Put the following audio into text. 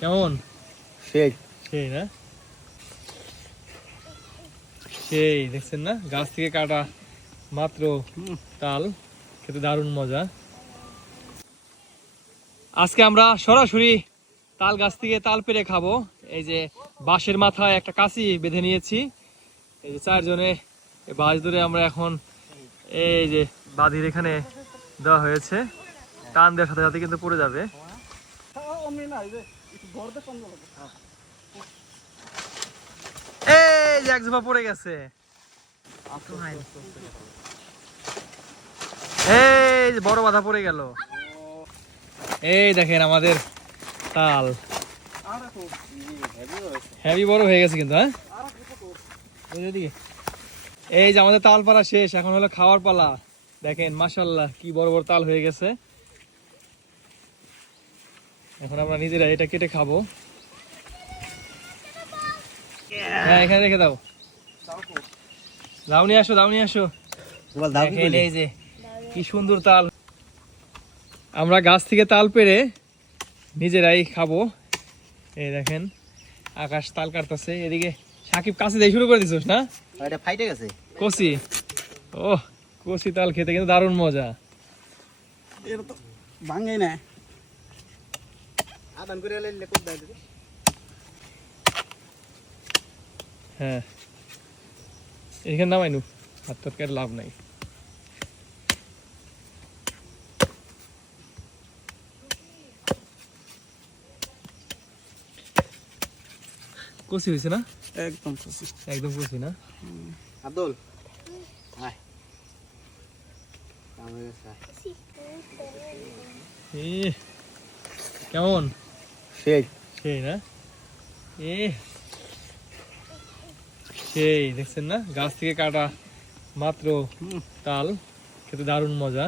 কেমন? সেই সেই না, সেই দেখছেন না, গাছ থেকে কাটা মাত্র তাল, খেতে দারুণ মজা। আজকে আমরা সরাসরি তাল গাছ থেকে তাল পেড়ে খাবো। এই যে বাঁশের মাথায় একটা কাঁচি বেঁধে নিয়েছি, এই যে চারজনে বাঁশ ধরে আমরা এখন এই যে বাঁধির এখানে দেওয়া হয়েছে, টান দেওয়ার সাথে সাথে কিন্তু পড়ে যাবে। এই যে এক জোপা পড়ে গেছে, এই যে বড় বাধা পড়ে গেল। এই দেখেন আমাদের তাল হেভি বড় হয়ে গেছে কিন্তু। হ্যাঁ, এই যে আমাদের তাল পাড়া শেষ, এখন হলো খাওয়ার পালা। দেখেন মাশাআল্লাহ কি বড় বড় তাল হয়ে গেছে। এখন আমরা নিজেরা এটা কেটে খাবো। হ্যাঁ, এখানে রেখে দাও, দাও নিয়ে আসো, দাও নিয়ে আসো। দেখেন এই যে কি সুন্দর তাল, আমরা গাছ থেকে তাল পেড়ে নিজেরাই খাবো। এই দেখেন আকাশ তাল কাটতেছে, এদিকে সাকিব কাছে দিয়ে শুরু করে দিছিস না? এটা ফাইটে গেছে কচি, ও কচি তাল খেতে কিন্তু দারুণ মজা। এটা তো ভাঙেই না, আদান করে লাইলে কোদ দাও দিবে। হ্যাঁ, এখানে নামাইনু, হাত টাত কেটে লাভ নাই। কচি হয়েছে না? একদম খুশি, একদম কচি না? আব্দুল আয় কামে গেছে। কেমন? সেই সেই না, সেই দেখছেন না, গাছ থেকে কাটা মাত্র তাল, খেতে দারুণ মজা।